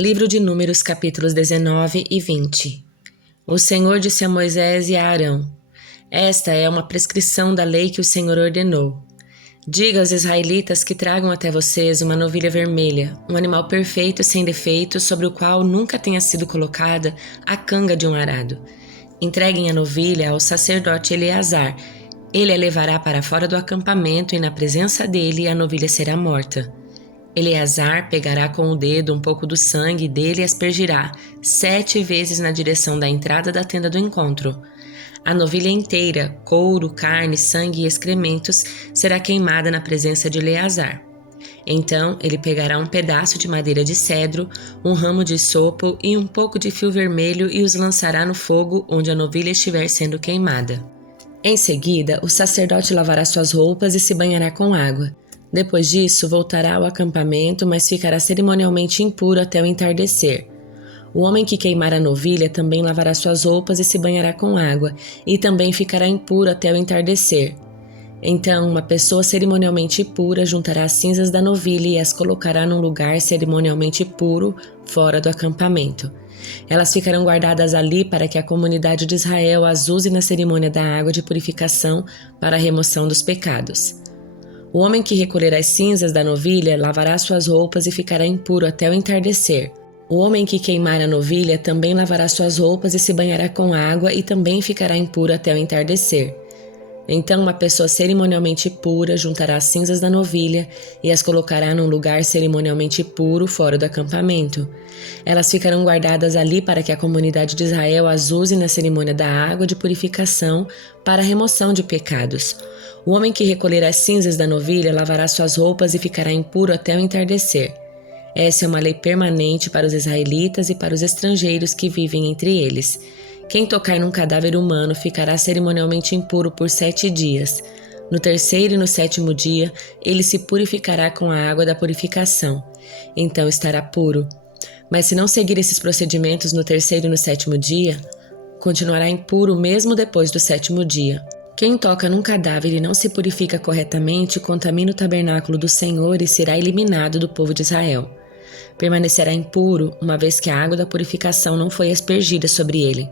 Livro de Números, capítulos 19 e 20. O Senhor disse a Moisés e a Arão: Esta é uma prescrição da lei que o Senhor ordenou. Diga aos israelitas que tragam até vocês uma novilha vermelha, um animal perfeito sem defeito, sobre o qual nunca tenha sido colocada a canga de um arado. Entreguem a novilha ao sacerdote Eleazar. Ele a levará para fora do acampamento e na presença dele a novilha será morta. Eleazar pegará com o dedo um pouco do sangue dele e aspergirá 7 vezes na direção da entrada da tenda do encontro. A novilha inteira, couro, carne, sangue e excrementos, será queimada na presença de Eleazar. Então ele pegará um pedaço de madeira de cedro, um ramo de sopo e um pouco de fio vermelho e os lançará no fogo onde a novilha estiver sendo queimada. Em seguida, o sacerdote lavará suas roupas e se banhará com água. Depois disso, voltará ao acampamento, mas ficará cerimonialmente impuro até o entardecer. O homem que queimar a novilha também lavará suas roupas e se banhará com água, e também ficará impuro até o entardecer. Então, uma pessoa cerimonialmente pura juntará as cinzas da novilha e as colocará num lugar cerimonialmente puro, fora do acampamento. Elas ficarão guardadas ali para que a comunidade de Israel as use na cerimônia da água de purificação para a remoção dos pecados. O homem que recolher as cinzas da novilha lavará suas roupas e ficará impuro até o entardecer. O homem que queimar a novilha também lavará suas roupas e se banhará com água e também ficará impuro até o entardecer. Então uma pessoa cerimonialmente pura juntará as cinzas da novilha e as colocará num lugar cerimonialmente puro fora do acampamento. Elas ficarão guardadas ali para que a comunidade de Israel as use na cerimônia da água de purificação para a remoção de pecados. O homem que recolher as cinzas da novilha lavará suas roupas e ficará impuro até o entardecer. Essa é uma lei permanente para os israelitas e para os estrangeiros que vivem entre eles. Quem tocar num cadáver humano ficará cerimonialmente impuro por 7 dias. No terceiro e no 7º dia, ele se purificará com a água da purificação. Então estará puro. Mas se não seguir esses procedimentos no terceiro e no 7º dia, continuará impuro mesmo depois do 7º dia. Quem toca num cadáver e não se purifica corretamente, contamina o tabernáculo do Senhor e será eliminado do povo de Israel. Permanecerá impuro, uma vez que a água da purificação não foi aspergida sobre ele.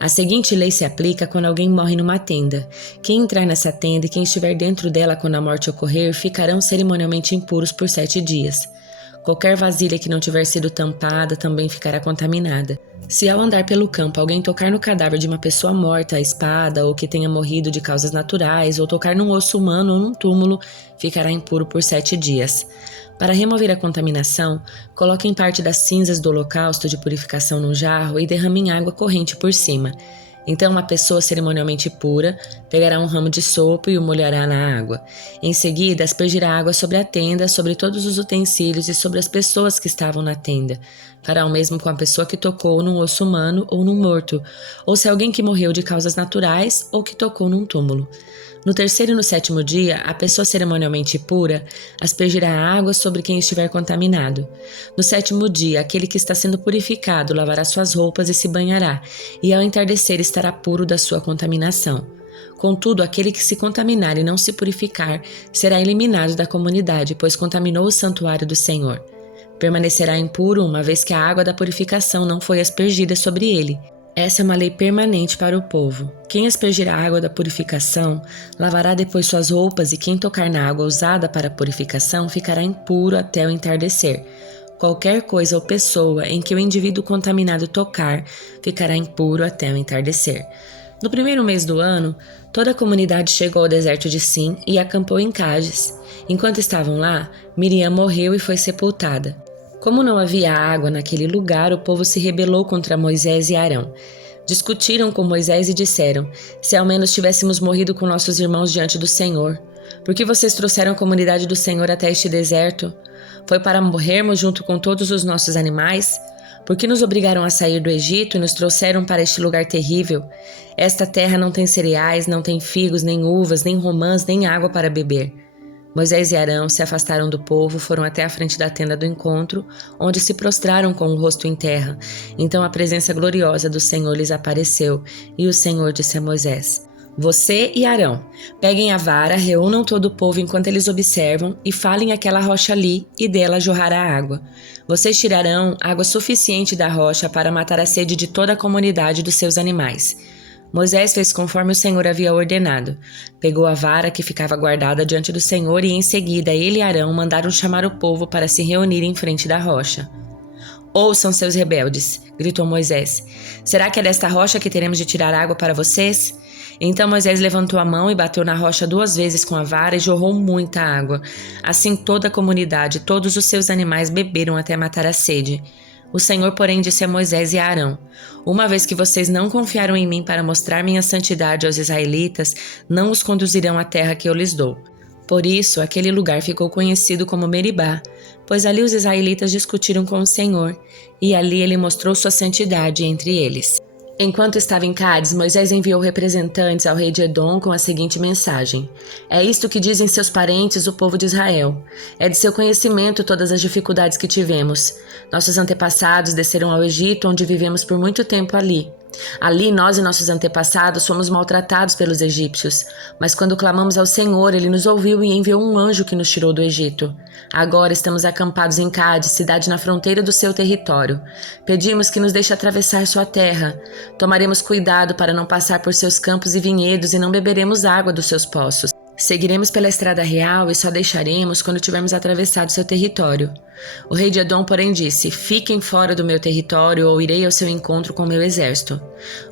A seguinte lei se aplica quando alguém morre numa tenda. Quem entrar nessa tenda e quem estiver dentro dela quando a morte ocorrer, ficarão cerimonialmente impuros por 7 dias. Qualquer vasilha que não tiver sido tampada também ficará contaminada. Se ao andar pelo campo alguém tocar no cadáver de uma pessoa morta à espada ou que tenha morrido de causas naturais ou tocar num osso humano ou num túmulo, ficará impuro por 7 dias. Para remover a contaminação, coloquem parte das cinzas do holocausto de purificação num jarro e derramem água corrente por cima. Então uma pessoa cerimonialmente pura pegará um ramo de sopo e o molhará na água. Em seguida, aspergirá água sobre a tenda, sobre todos os utensílios e sobre as pessoas que estavam na tenda. Fará o mesmo com a pessoa que tocou num osso humano ou num morto, ou se alguém que morreu de causas naturais ou que tocou num túmulo. No terceiro e no 7º dia, a pessoa cerimonialmente pura aspergirá água sobre quem estiver contaminado. No 7º dia, aquele que está sendo purificado lavará suas roupas e se banhará, e ao entardecer estará puro da sua contaminação. Contudo, aquele que se contaminar e não se purificar será eliminado da comunidade, pois contaminou o santuário do Senhor. Permanecerá impuro, uma vez que a água da purificação não foi aspergida sobre ele. Essa é uma lei permanente para o povo. Quem aspergir a água da purificação, lavará depois suas roupas, e quem tocar na água usada para a purificação ficará impuro até o entardecer. Qualquer coisa ou pessoa em que o indivíduo contaminado tocar ficará impuro até o entardecer. No primeiro mês do ano, toda a comunidade chegou ao deserto de Sim e acampou em Cádiz. Enquanto estavam lá, Miriam morreu e foi sepultada. Como não havia água naquele lugar, o povo se rebelou contra Moisés e Arão. Discutiram com Moisés e disseram: Se ao menos tivéssemos morrido com nossos irmãos diante do Senhor. Por que vocês trouxeram a comunidade do Senhor até este deserto? Foi para morrermos junto com todos os nossos animais? Por que nos obrigaram a sair do Egito e nos trouxeram para este lugar terrível? Esta terra não tem cereais, não tem figos, nem uvas, nem romãs, nem água para beber. Moisés e Arão se afastaram do povo, foram até a frente da tenda do encontro, onde se prostraram com o rosto em terra. Então a presença gloriosa do Senhor lhes apareceu, e o Senhor disse a Moisés: Você e Arão, peguem a vara, reúnam todo o povo enquanto eles observam e falem àquela rocha ali e dela jorrará água. Vocês tirarão água suficiente da rocha para matar a sede de toda a comunidade dos seus animais. Moisés fez conforme o Senhor havia ordenado. Pegou a vara que ficava guardada diante do Senhor e em seguida ele e Arão mandaram chamar o povo para se reunir em frente da rocha. Ouçam, seus rebeldes, gritou Moisés. Será que é desta rocha que teremos de tirar água para vocês? Então Moisés levantou a mão e bateu na rocha 2 vezes com a vara e jorrou muita água. Assim toda a comunidade, todos os seus animais beberam até matar a sede. O Senhor, porém, disse a Moisés e a Arão: Uma vez que vocês não confiaram em mim para mostrar minha santidade aos israelitas, não os conduzirão à terra que eu lhes dou. Por isso, aquele lugar ficou conhecido como Meribá, pois ali os israelitas discutiram com o Senhor, e ali ele mostrou sua santidade entre eles. Enquanto estava em Cádiz, Moisés enviou representantes ao rei de Edom com a seguinte mensagem: É isto que dizem seus parentes, o povo de Israel. É de seu conhecimento todas as dificuldades que tivemos. Nossos antepassados desceram ao Egito, onde vivemos por muito tempo ali. Ali nós e nossos antepassados fomos maltratados pelos egípcios, mas quando clamamos ao Senhor, ele nos ouviu e enviou um anjo que nos tirou do Egito. Agora estamos acampados em Cádiz, cidade na fronteira do seu território. Pedimos que nos deixe atravessar sua terra. Tomaremos cuidado para não passar por seus campos e vinhedos e não beberemos água dos seus poços. Seguiremos pela estrada real e só deixaremos quando tivermos atravessado seu território. O rei de Edom, porém, disse: Fiquem fora do meu território ou irei ao seu encontro com meu exército.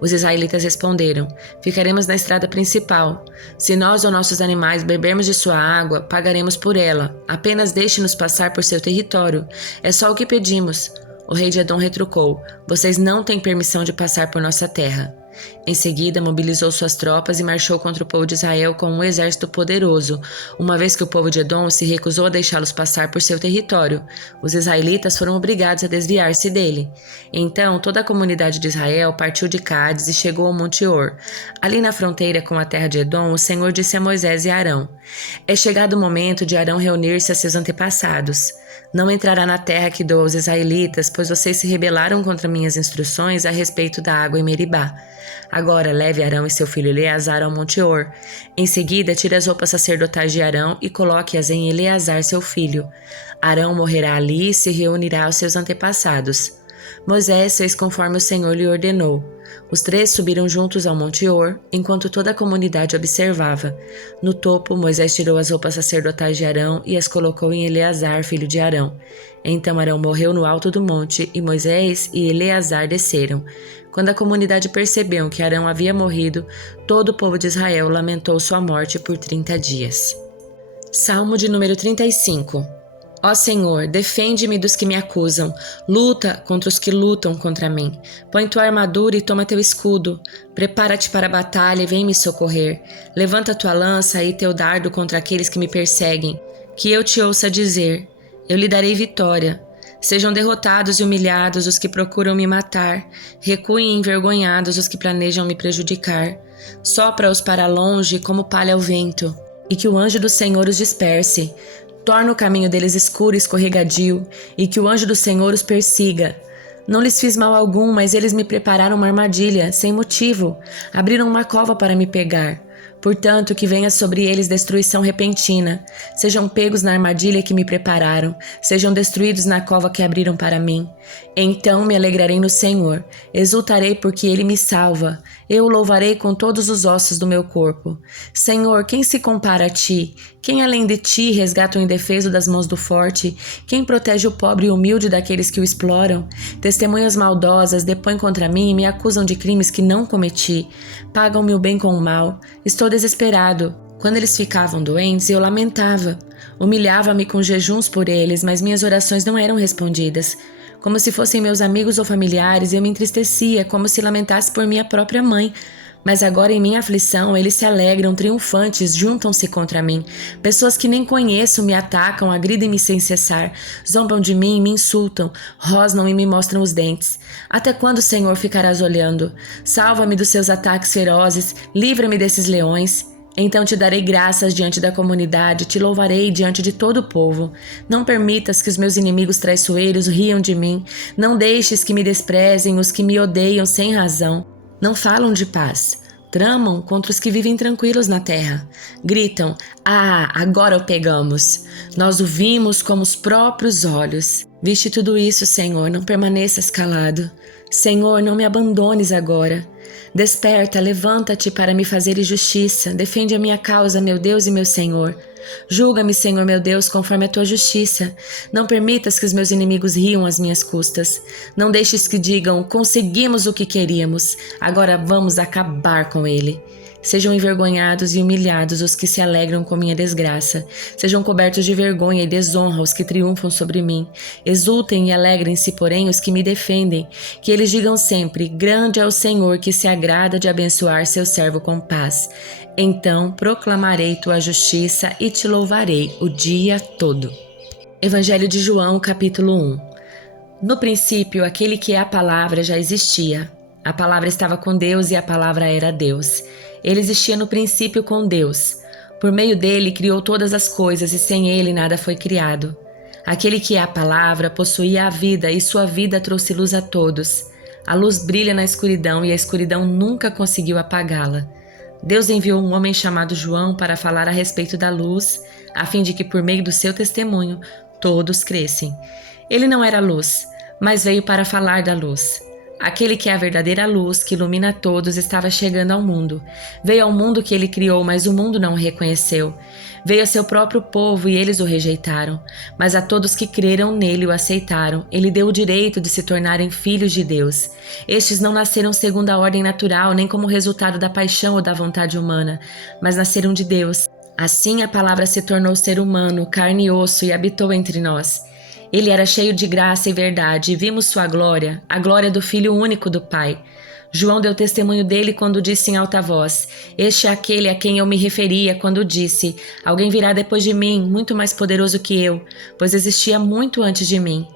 Os israelitas responderam: Ficaremos na estrada principal. Se nós ou nossos animais bebermos de sua água, pagaremos por ela. Apenas deixe-nos passar por seu território. É só o que pedimos. O rei de Edom retrucou: Vocês não têm permissão de passar por nossa terra. Em seguida, mobilizou suas tropas e marchou contra o povo de Israel com um exército poderoso, uma vez que o povo de Edom se recusou a deixá-los passar por seu território. Os israelitas foram obrigados a desviar-se dele. Então, toda a comunidade de Israel partiu de Cádiz e chegou ao Monte Or. Ali na fronteira com a terra de Edom, o Senhor disse a Moisés e a Arão: É chegado o momento de Arão reunir-se a seus antepassados. Não entrará na terra que dou aos israelitas, pois vocês se rebelaram contra minhas instruções a respeito da água em Meribá. Agora leve Arão e seu filho Eleazar ao Monte Or. Em seguida, tire as roupas sacerdotais de Arão e coloque-as em Eleazar, seu filho. Arão morrerá ali e se reunirá aos seus antepassados. Moisés fez conforme o Senhor lhe ordenou. Os 3 subiram juntos ao Monte Or, enquanto toda a comunidade observava. No topo, Moisés tirou as roupas sacerdotais de Arão e as colocou em Eleazar, filho de Arão. Então Arão morreu no alto do monte, e Moisés e Eleazar desceram. Quando a comunidade percebeu que Arão havia morrido, todo o povo de Israel lamentou sua morte por 30 dias. Salmo de número 35. Ó Senhor, defende-me dos que me acusam, luta contra os que lutam contra mim. Põe tua armadura e toma teu escudo. Prepara-te para a batalha e vem me socorrer. Levanta tua lança e teu dardo contra aqueles que me perseguem. Que eu te ouça dizer: eu lhe darei vitória. Sejam derrotados e humilhados os que procuram me matar. Recuem envergonhados os que planejam me prejudicar. Sopra-os para longe como palha ao vento, e que o anjo do Senhor os disperse. Torna o caminho deles escuro e escorregadio, e que o anjo do Senhor os persiga. Não lhes fiz mal algum, mas eles me prepararam uma armadilha, sem motivo. Abriram uma cova para me pegar. Portanto, que venha sobre eles destruição repentina. Sejam pegos na armadilha que me prepararam. Sejam destruídos na cova que abriram para mim. Então me alegrarei no Senhor. Exultarei porque Ele me salva. Eu o louvarei com todos os ossos do meu corpo. Senhor, quem se compara a Ti? Quem além de Ti resgata o indefeso das mãos do forte? Quem protege o pobre e humilde daqueles que o exploram? Testemunhas maldosas depõem contra mim e me acusam de crimes que não cometi. Pagam-me o bem com o mal. Estou desesperado. Quando eles ficavam doentes, eu lamentava. Humilhava-me com jejuns por eles, mas minhas orações não eram respondidas. Como se fossem meus amigos ou familiares, eu me entristecia, como se lamentasse por minha própria mãe. Mas agora, em minha aflição, eles se alegram, triunfantes, juntam-se contra mim. Pessoas que nem conheço me atacam, agridem-me sem cessar, zombam de mim e me insultam, rosnam e me mostram os dentes. Até quando, Senhor, ficarás olhando? Salva-me dos seus ataques ferozes, livra-me desses leões. Então te darei graças diante da comunidade, te louvarei diante de todo o povo. Não permitas que os meus inimigos traiçoeiros riam de mim. Não deixes que me desprezem os que me odeiam sem razão. Não falam de paz. Tramam contra os que vivem tranquilos na terra. Gritam: "Ah, agora o pegamos! Nós o vimos com os próprios olhos." Viste tudo isso, Senhor, não permaneças calado. Senhor, não me abandones agora. Desperta, levanta-te para me fazeres justiça. Defende a minha causa, meu Deus e meu Senhor. Julga-me, Senhor meu Deus, conforme a tua justiça. Não permitas que os meus inimigos riam às minhas custas. Não deixes que digam: conseguimos o que queríamos, agora vamos acabar com ele. Sejam envergonhados e humilhados os que se alegram com minha desgraça. Sejam cobertos de vergonha e desonra os que triunfam sobre mim. Exultem e alegrem-se, porém, os que me defendem. Que eles digam sempre: grande é o Senhor que se agrada de abençoar seu servo com paz. Então proclamarei tua justiça e te louvarei o dia todo. Evangelho de João, capítulo 1. No princípio, aquele que é a palavra já existia. A palavra estava com Deus e a palavra era Deus. Ele existia no princípio com Deus. Por meio dele criou todas as coisas e sem ele nada foi criado. Aquele que é a palavra possuía a vida e sua vida trouxe luz a todos. A luz brilha na escuridão e a escuridão nunca conseguiu apagá-la. Deus enviou um homem chamado João para falar a respeito da luz, a fim de que por meio do seu testemunho todos crescem. Ele não era luz, mas veio para falar da luz. Aquele que é a verdadeira luz, que ilumina todos, estava chegando ao mundo. Veio ao mundo que ele criou, mas o mundo não o reconheceu. Veio a seu próprio povo e eles o rejeitaram. Mas a todos que creram nele o aceitaram. Ele deu o direito de se tornarem filhos de Deus. Estes não nasceram segundo a ordem natural, nem como resultado da paixão ou da vontade humana, mas nasceram de Deus. Assim a palavra se tornou ser humano, carne e osso, e habitou entre nós. Ele era cheio de graça e verdade, e vimos sua glória, a glória do Filho único do Pai. João deu testemunho dele quando disse em alta voz: este é aquele a quem eu me referia quando disse: alguém virá depois de mim, muito mais poderoso que eu, pois existia muito antes de mim.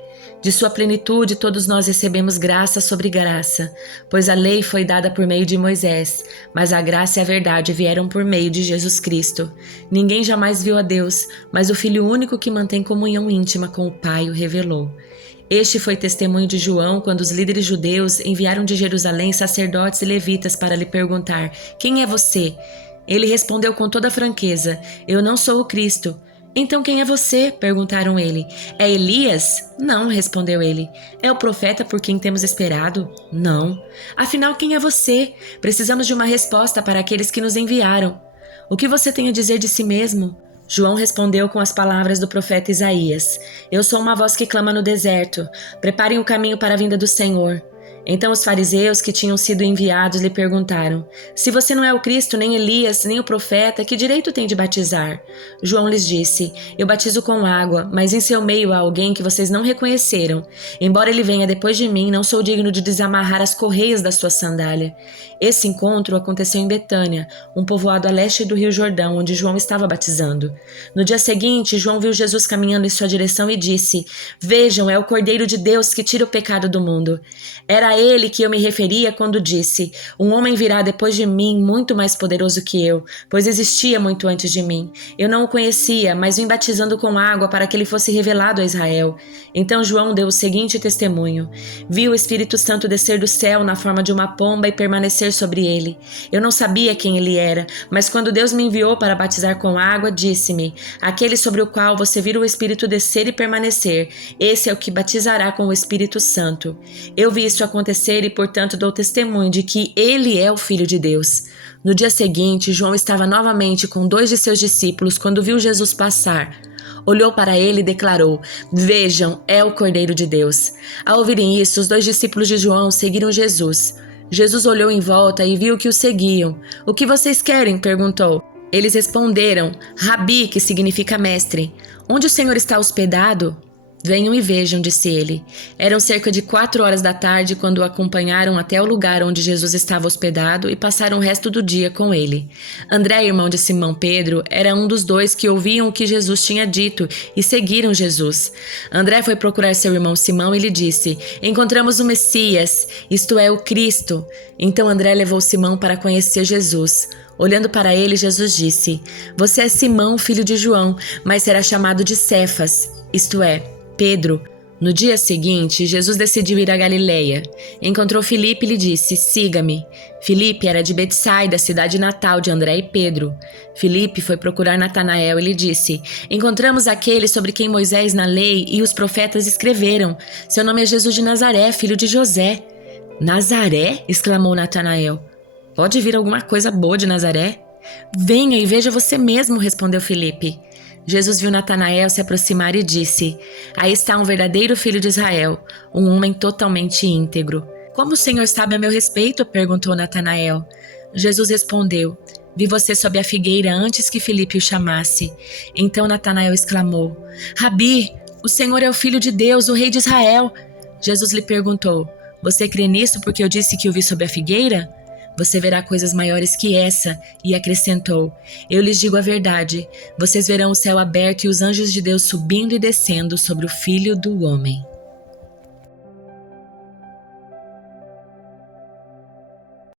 De sua plenitude todos nós recebemos graça sobre graça, pois a lei foi dada por meio de Moisés, mas a graça e a verdade vieram por meio de Jesus Cristo. Ninguém jamais viu a Deus, mas o Filho único que mantém comunhão íntima com o Pai o revelou. Este foi testemunho de João quando os líderes judeus enviaram de Jerusalém sacerdotes e levitas para lhe perguntar: quem é você? Ele respondeu com toda franqueza: eu não sou o Cristo. Então quem é você? Perguntaram ele. É Elias? Não, respondeu ele. É o profeta por quem temos esperado? Não. Afinal, quem é você? Precisamos de uma resposta para aqueles que nos enviaram. O que você tem a dizer de si mesmo? João respondeu com as palavras do profeta Isaías: eu sou uma voz que clama no deserto. Preparem o caminho para a vinda do Senhor. Então os fariseus que tinham sido enviados lhe perguntaram: se você não é o Cristo, nem Elias, nem o profeta, que direito tem de batizar? João lhes disse: eu batizo com água, mas em seu meio há alguém que vocês não reconheceram. Embora ele venha depois de mim, não sou digno de desamarrar as correias da sua sandália. Esse encontro aconteceu em Betânia, um povoado a leste do Rio Jordão, onde João estava batizando. No dia seguinte, João viu Jesus caminhando em sua direção e disse: vejam, é o Cordeiro de Deus que tira o pecado do mundo. Era a ele que eu me referia quando disse: um homem virá depois de mim, muito mais poderoso que eu, pois existia muito antes de mim. Eu não o conhecia, mas vim batizando com água para que ele fosse revelado a Israel. Então João deu o seguinte testemunho: vi o Espírito Santo descer do céu na forma de uma pomba e permanecer sobre ele. Eu não sabia quem ele era, mas quando Deus me enviou para batizar com água, disse-me: aquele sobre o qual você vira o Espírito descer e permanecer, esse é o que batizará com o Espírito Santo. Eu vi isso acontecer e, portanto, dou testemunho de que ele é o Filho de Deus. No dia seguinte, João estava novamente com 2 de seus discípulos quando viu Jesus passar. Olhou para ele e declarou: vejam, é o Cordeiro de Deus. Ao ouvirem isso, os 2 discípulos de João seguiram Jesus. Jesus olhou em volta e viu que o seguiam. O que vocês querem? Perguntou. Eles responderam: Rabi, que significa mestre. Onde o Senhor está hospedado? Venham e vejam, disse ele. Eram cerca de 4 horas da tarde quando o acompanharam até o lugar onde Jesus estava hospedado e passaram o resto do dia com ele. André, irmão de Simão Pedro, era um dos 2 que ouviam o que Jesus tinha dito e seguiram Jesus. André foi procurar seu irmão Simão e lhe disse: encontramos o Messias, isto é, o Cristo. Então André levou Simão para conhecer Jesus. Olhando para ele, Jesus disse: você é Simão, filho de João, mas será chamado de Cefas, isto é, Pedro. No dia seguinte, Jesus decidiu ir a Galiléia. Encontrou Filipe e lhe disse: "Siga-me." Filipe era de Betsaida, cidade natal de André e Pedro. Filipe foi procurar Natanael e lhe disse: "Encontramos aquele sobre quem Moisés na lei e os profetas escreveram. Seu nome é Jesus de Nazaré, filho de José." "Nazaré?" exclamou Natanael. "Pode vir alguma coisa boa de Nazaré?" "Venha e veja você mesmo", respondeu Filipe. Jesus viu Natanael se aproximar e disse: "Aí está um verdadeiro filho de Israel, um homem totalmente íntegro." "Como o Senhor sabe a meu respeito?" perguntou Natanael. Jesus respondeu: "Vi você sob a figueira antes que Filipe o chamasse." Então Natanael exclamou: "Rabi, o Senhor é o Filho de Deus, o Rei de Israel." Jesus lhe perguntou: "Você crê nisso porque eu disse que o vi sob a figueira? Você verá coisas maiores que essa." E acrescentou: "Eu lhes digo a verdade, vocês verão o céu aberto e os anjos de Deus subindo e descendo sobre o Filho do Homem."